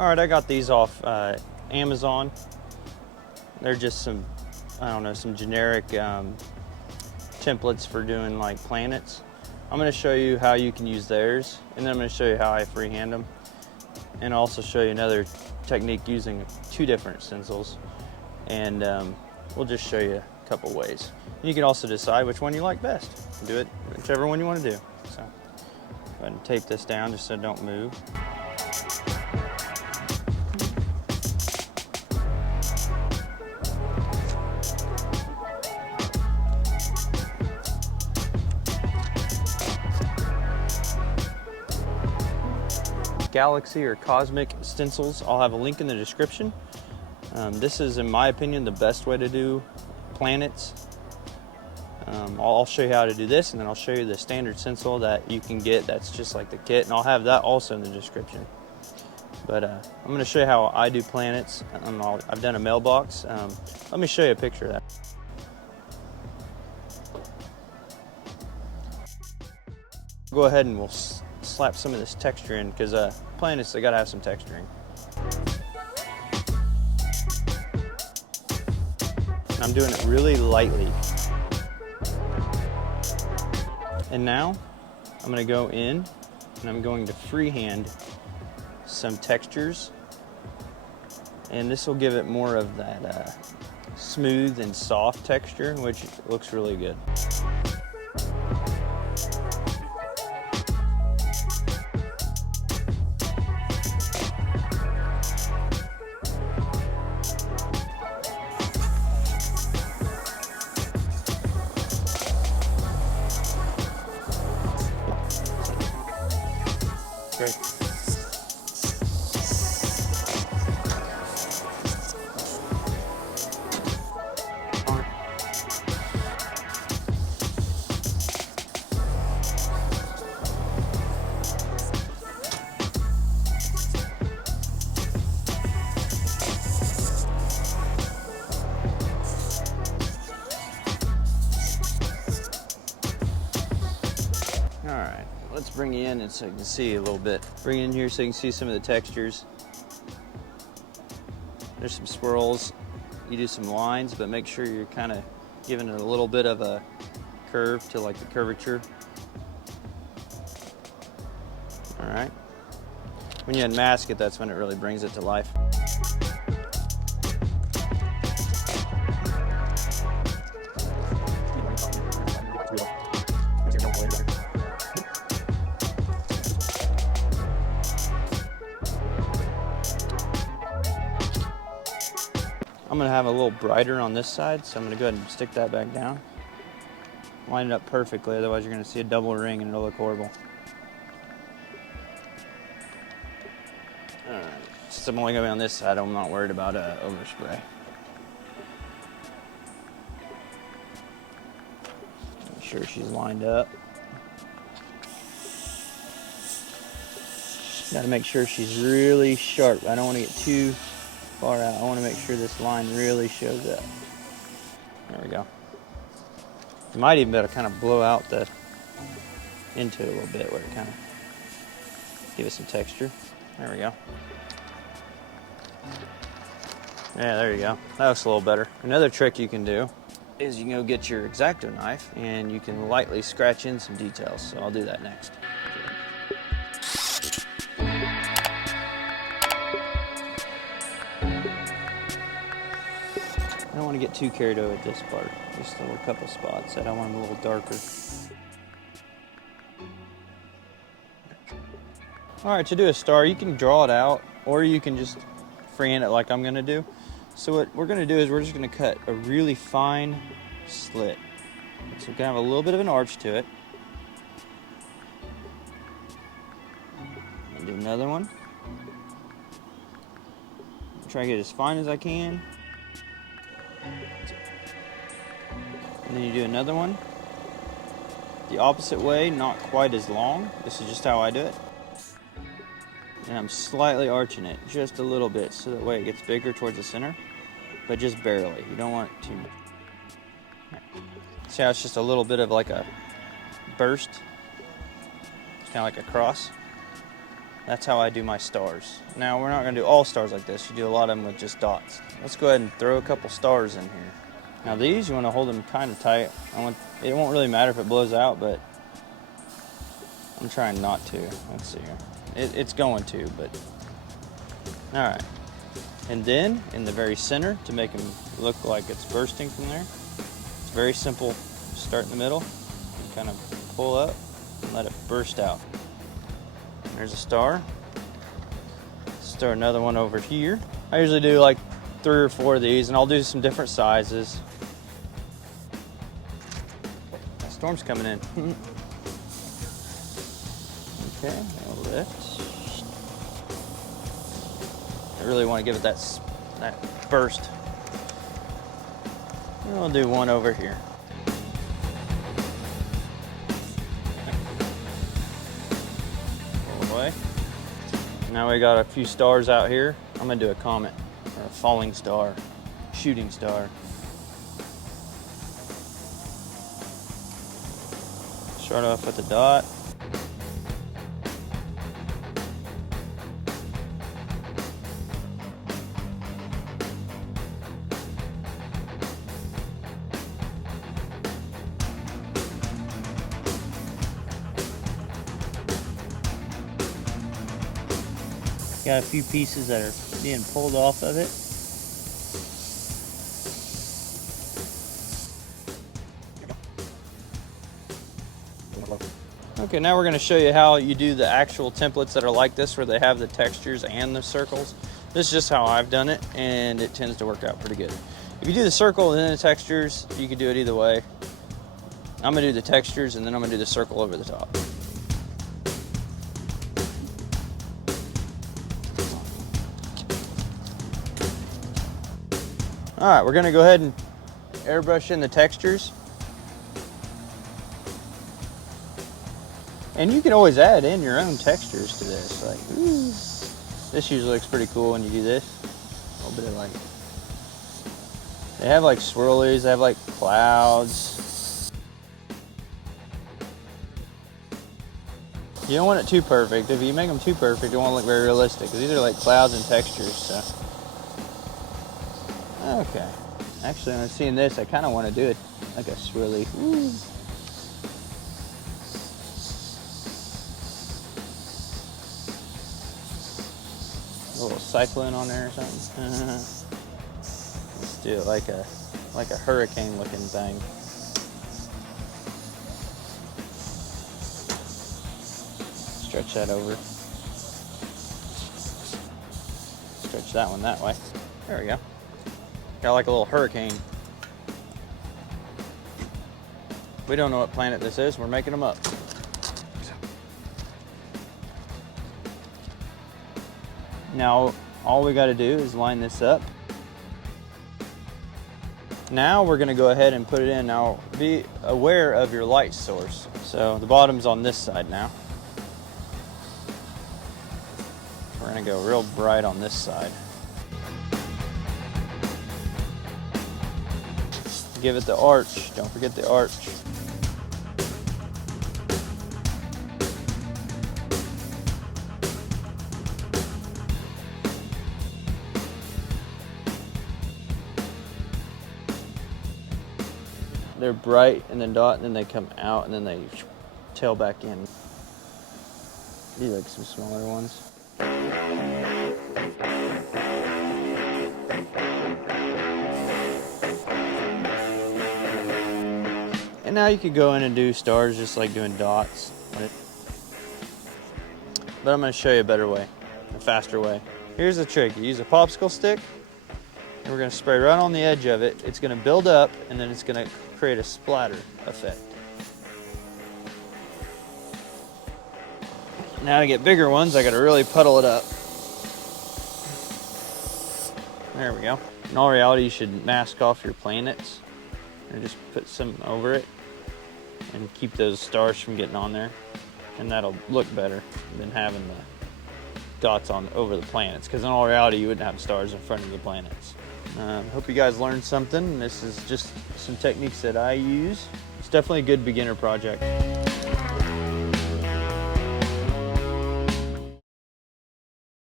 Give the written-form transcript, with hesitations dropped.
All right, I got these off Amazon. They're just some, I don't know, some generic templates for doing like planets. I'm going to show you how you can use theirs, and then I'm going to show you how I freehand them, and also show you another technique using 2 different stencils, and we'll just show you a couple ways. You can also decide which one you like best. Do it whichever one you want to do. So go ahead and tape this down just so it don't move. Galaxy or cosmic stencils, I'll have a link in the description. This is, in my opinion, the best way to do planets. I'll show you how to do this, and then I'll show you the standard stencil that you can get that's just like the kit, and I'll have that also in the description. But I'm going to show you how I do planets. I've done a mailbox. Let me show you a picture of that. Go ahead and we'll slap some of this texture in, because planets, they gotta have some texturing. And I'm doing it really lightly. And now I'm gonna go in and I'm going to freehand some textures, and this will give it more of that smooth and soft texture, which looks really good. Great. All right, let's bring you in and so you can see a little bit. Bring it in here so you can see some of the textures. There's some swirls. You do some lines, but make sure you're kind of giving it a little bit of a curve to like the curvature. All right. When you unmask it, that's when it really brings it to life. I'm gonna have a little brighter on this side, so I'm gonna go ahead and stick that back down. Line it up perfectly, otherwise you're gonna see a double ring and it'll look horrible. All right, since I'm only gonna be on this side, I'm not worried about overspray. Make sure she's lined up. Gotta make sure she's really sharp. I don't wanna get too far out. I want to make sure this line really shows up. There we go. You might even be able to kind of blow out into it a little bit where it kind of give it some texture. There we go. Yeah, there you go. That looks a little better. Another trick you can do is you can go get your X-Acto knife and you can lightly scratch in some details. So I'll do that next. I don't want to get too carried away with this part. Just a little couple spots that I want them a little darker. All right, to do a star, you can draw it out, or you can just freehand it like I'm gonna do. So what we're gonna do is we're just gonna cut a really fine slit. So we're gonna have a little bit of an arch to it. And do another one. Try to get as fine as I can. And then you do another one the opposite way, not quite as long. This is just how I do it. And I'm slightly arching it just a little bit so that way it gets bigger towards the center, but just barely. You don't want it too much. See how it's just a little bit of like a burst? It's kind of like a cross. That's how I do my stars. Now, we're not gonna do all stars like this. You do a lot of them with just dots. Let's go ahead and throw a couple stars in here. Now these, you wanna hold them kind of tight. It won't really matter if it blows out, but I'm trying not to. Let's see here. It's going to, but all right. And then in the very center, to make them look like it's bursting from there, it's very simple. Start in the middle, and kind of pull up, and let it burst out. There's a star. Let's throw another one over here. I usually do like 3 or 4 of these, and I'll do some different sizes. That storm's coming in. Okay, I'll lift. I really want to give it that burst. And we'll do one over here. All the way. Now we got a few stars out here. I'm gonna do a comet, or a falling star, shooting star. Start off with a dot. Got a few pieces that are being pulled off of it. Okay, now we're going to show you how you do the actual templates that are like this, where they have the textures and the circles. This is just how I've done it, and it tends to work out pretty good. If you do the circle and then the textures, you can do it either way. I'm going to do the textures, and then I'm going to do the circle over the top. All right, we're gonna go ahead and airbrush in the textures. And you can always add in your own textures to this. Like, ooh, this usually looks pretty cool when you do this. A little bit of like, they have like swirlies, they have like clouds. You don't want it too perfect. If you make them too perfect, it won't look very realistic, because these are like clouds and textures, so. Okay, actually when I'm seeing this, I kind of want to do it like a swirly. Woo. A little cyclone on there or something. Let's do it like a hurricane looking thing. Stretch that over. Stretch that one that way. There we go. Got like a little hurricane. We don't know what planet this is. We're making them up. Now, all we got to do is line this up. Now we're going to go ahead and put it in. Now, be aware of your light source. So the bottom's on this side now. We're going to go real bright on this side. Give it the arch. Don't forget the arch. They're bright and then dot, and then they come out and then they tail back in. These like some smaller ones. And now you could go in and do stars just like doing dots. But I'm going to show you a better way, a faster way. Here's the trick. You use a popsicle stick, and we're going to spray right on the edge of it. It's going to build up, and then it's going to create a splatter effect. Now to get bigger ones, I got to really puddle it up. There we go. In all reality, you should mask off your planets, or just put some over it and keep those stars from getting on there, and that'll look better than having the dots on over the planets, because in all reality you wouldn't have stars in front of the planets. Hope you guys learned something. This is just some techniques that I use. It's definitely a good beginner project.